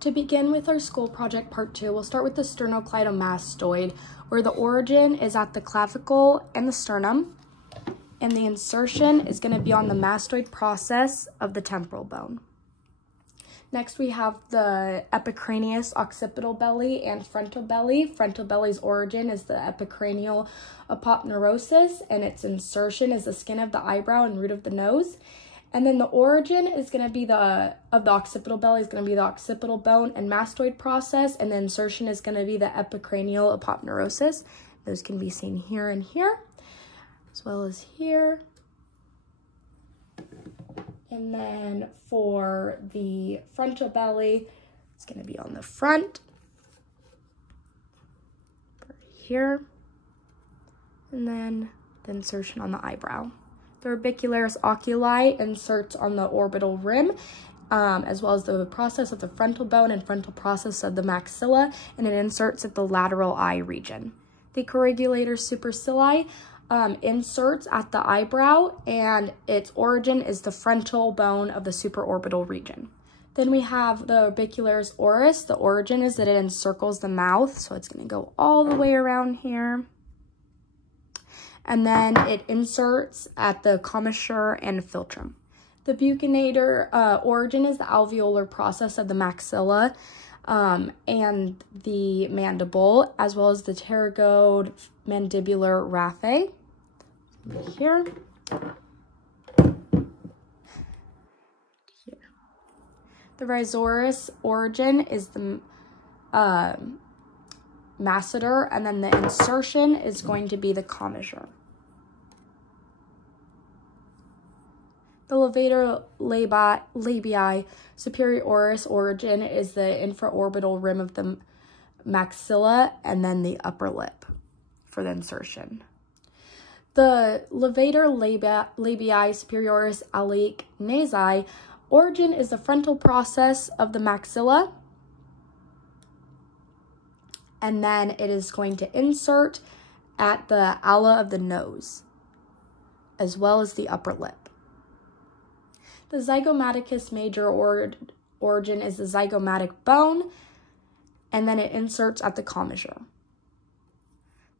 To begin with our school project part 2, we'll start with the sternocleidomastoid, where the origin is at the clavicle and the sternum, and the insertion is going to be on the mastoid process of the temporal bone. Next, we have the epicranius, occipital belly, and frontal belly. Frontal belly's origin is the epicranial aponeurosis, and its insertion is the skin of the eyebrow and root of the nose. And then the origin is going to be the occipital belly is going to be the occipital bone and mastoid process, and the insertion is going to be the epicranial aponeurosis. Those can be seen here and here, as well as here. And then for the frontal belly, it's going to be on the front, here, and then the insertion on the eyebrow. The orbicularis oculi inserts on the orbital rim, as well as the process of the frontal bone and frontal process of the maxilla, and it inserts at the lateral eye region. The corrugulator supercilii inserts at the eyebrow, and its origin is the frontal bone of the supraorbital region. Then we have the orbicularis oris. The origin is that it encircles the mouth, so it's going to go all the way around here. And then it inserts at the commissure and philtrum. The buccinator origin is the alveolar process of the maxilla and the mandible, as well as the pterygode mandibular raphe. Here. The rhizoris origin is the masseter, and then the insertion is going to be the commissure. The levator labii superioris origin is the infraorbital rim of the maxilla, and then the upper lip for the insertion. The levator labii superioris alique nasi origin is the frontal process of the maxilla, and then it is going to insert at the ala of the nose, as well as the upper lip. The zygomaticus major origin is the zygomatic bone, and then it inserts at the commissure.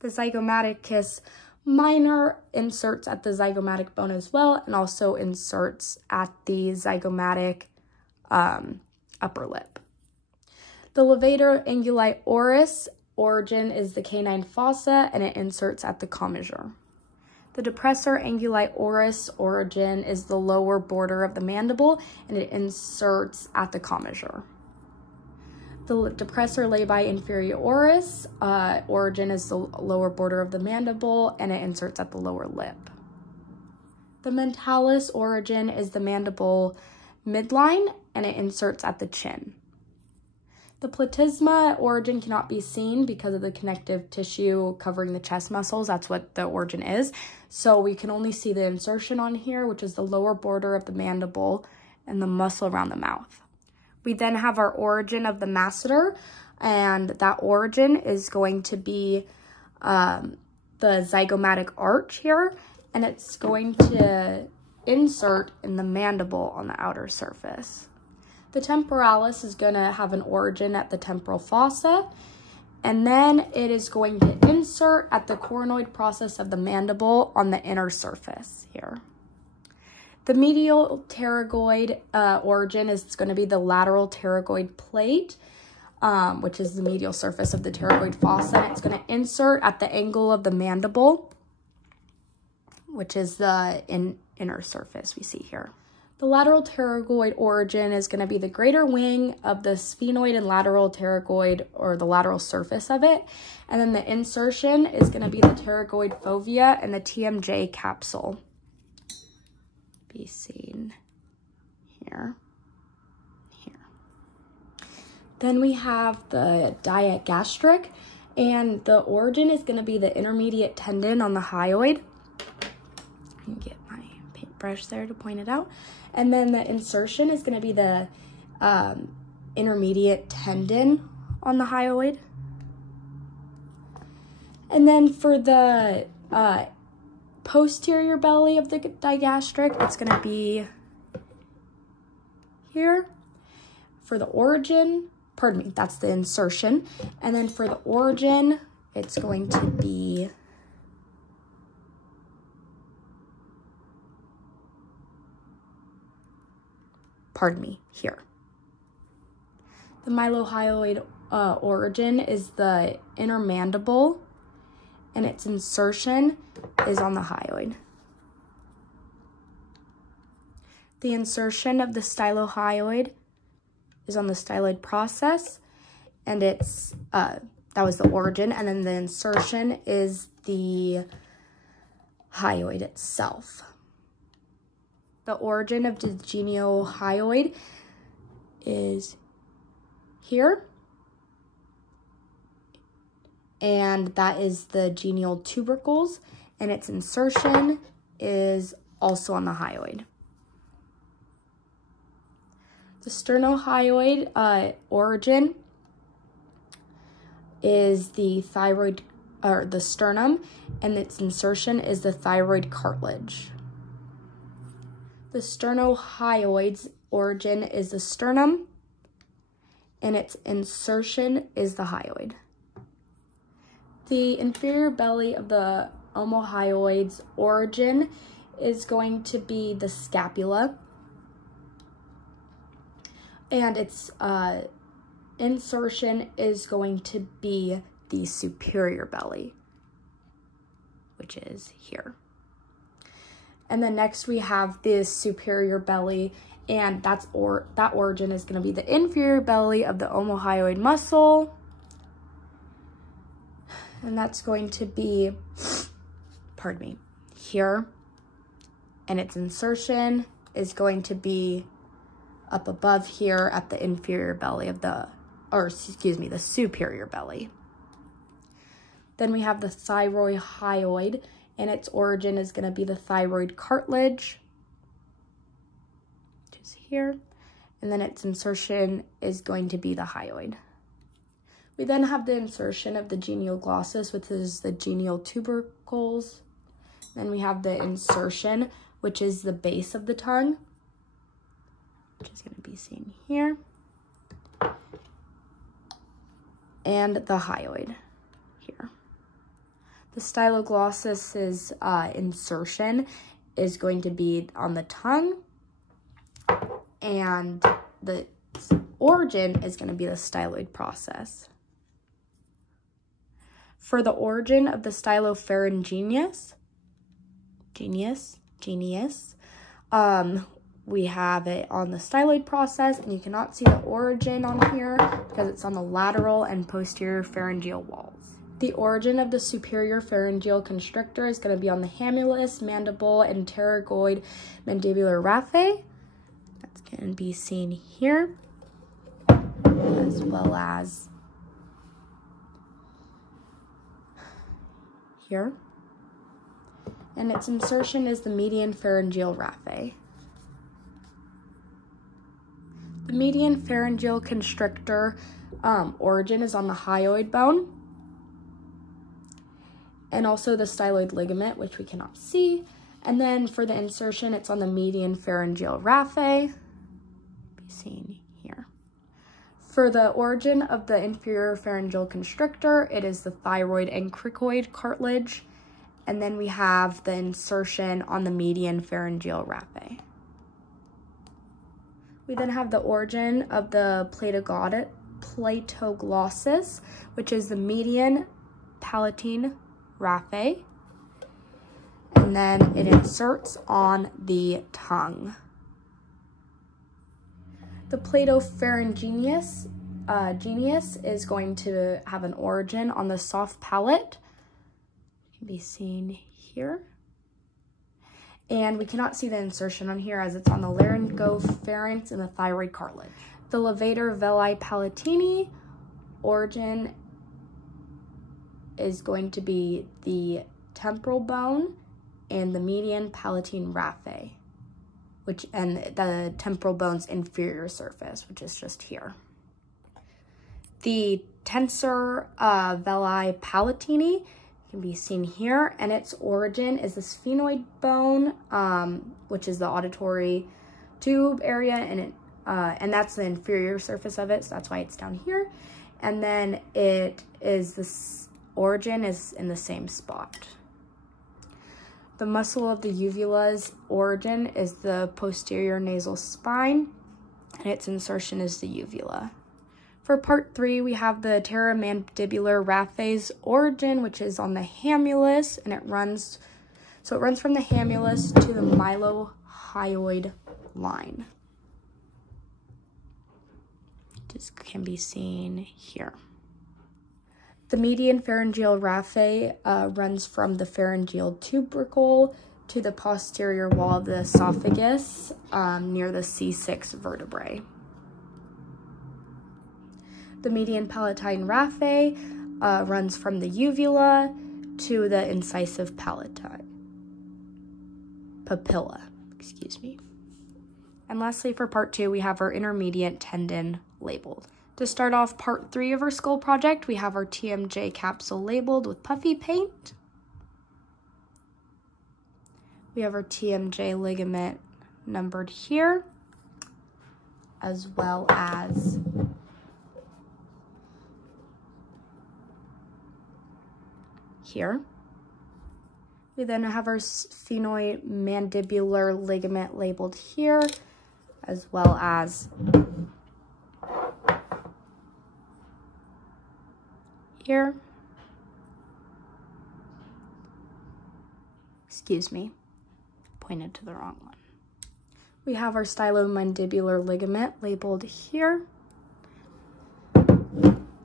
The zygomaticus minor inserts at the zygomatic bone as well, and also inserts at the zygomatic upper lip. The levator anguli oris origin is the canine fossa, and it inserts at the commissure. The depressor anguli oris origin is the lower border of the mandible, and it inserts at the commissure. The depressor labii inferioris origin is the lower border of the mandible, and it inserts at the lower lip. The mentalis origin is the mandible midline, and it inserts at the chin. The platysma origin cannot be seen because of the connective tissue covering the chest muscles. That's what the origin is. So we can only see the insertion on here, which is the lower border of the mandible and the muscle around the mouth. We then have our origin of the masseter, and that origin is going to be the zygomatic arch here, and it's going to insert in the mandible on the outer surface. The temporalis is going to have an origin at the temporal fossa, and then it is going to insert at the coronoid process of the mandible on the inner surface here. The medial pterygoid origin is going to be the lateral pterygoid plate, which is the medial surface of the pterygoid fossa. It's going to insert at the angle of the mandible, which is the inner surface we see here. The lateral pterygoid origin is going to be the greater wing of the sphenoid and lateral pterygoid, or the lateral surface of it. And then the insertion is going to be the pterygoid fovea and the TMJ capsule. Be seen here, here. Then we have the diagastric, and the origin is going to be the intermediate tendon on the hyoid. I can get my paintbrush there to point it out. And then the insertion is going to be the intermediate tendon on the hyoid. And then for the posterior belly of the digastric, it's going to be here. For the origin, pardon me, that's the insertion. And then for the origin, it's going to be here. The mylohyoid origin is the inner mandible, and its insertion is on the hyoid. The insertion of the stylohyoid is on the styloid process, and it's that was the origin, and then the insertion is the hyoid itself. The origin of the DNHY is here, and that is the genial tubercles, and its insertion is also on the hyoid. The sternohyoid origin is the thyroid, or the sternum, and its insertion is the thyroid cartilage. The sternohyoid's origin is the sternum, and its insertion is the hyoid. The inferior belly of the omohyoid's origin is going to be the scapula, and its insertion is going to be the superior belly, which is here. And then next we have this superior belly, and that origin is going to be the inferior belly of the omohyoid muscle. And that's going to be, pardon me, here. And its insertion is going to be up above here at the inferior belly of the, or excuse me, the superior belly. Then we have the thyrohyoid, and its origin is going to be the thyroid cartilage, which is here. And then its insertion is going to be the hyoid. We then have the insertion of the genial glossus, which is the genial tubercles. Then we have the insertion, which is the base of the tongue, which is going to be seen here. And the hyoid here. The styloglossus's insertion is going to be on the tongue, and the origin is going to be the styloid process. For the origin of the stylopharyngenius, we have it on the styloid process, and you cannot see the origin on here because it's on the lateral and posterior pharyngeal walls. The origin of the superior pharyngeal constrictor is going to be on the hamulus, mandible, and pterygoid mandibular raphe. That's going to be seen here, as well as here. And its insertion is the median pharyngeal raphe. The median pharyngeal constrictor origin is on the hyoid bone, and also the styloid ligament, which we cannot see. And then for the insertion, it's on the median pharyngeal raphe, be seen here. For the origin of the inferior pharyngeal constrictor, it is the thyroid and cricoid cartilage. And then we have the insertion on the median pharyngeal raphe. We then have the origin of the platoglossus, which is the median palatine raphe, and then it inserts on the tongue. The platopharyngenius genius is going to have an origin on the soft palate, it can be seen here. And we cannot see the insertion on here as it's on the laryngopharynx and the thyroid cartilage. The levator veli palatini origin is going to be the temporal bone and the median palatine raphe, and the temporal bone's inferior surface, which is just here. The tensor veli palatini can be seen here, and its origin is the sphenoid bone, which is the auditory tube area, and and that's the inferior surface of it, so that's why it's down here. And then it is, this origin is in the same spot. The muscle of the uvula's origin is the posterior nasal spine, and its insertion is the uvula. For part 3, we have the pteromandibular raphe's origin, which is on the hamulus, and it runs from the hamulus to the mylohyoid line. This can be seen here. The median pharyngeal raphe runs from the pharyngeal tubercle to the posterior wall of the esophagus near the C6 vertebrae. The median palatine raphe runs from the uvula to the incisive papilla. And lastly, for part 2, we have our intermediate tendon labeled. To start off part 3 of our skull project, we have our TMJ capsule labeled with puffy paint. We have our TMJ ligament numbered here, as well as here. We then have our sphenoid mandibular ligament labeled here, as well as here. Excuse me, pointed to the wrong one. We have our stylomandibular ligament labeled here,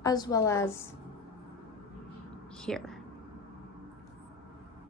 as well as here.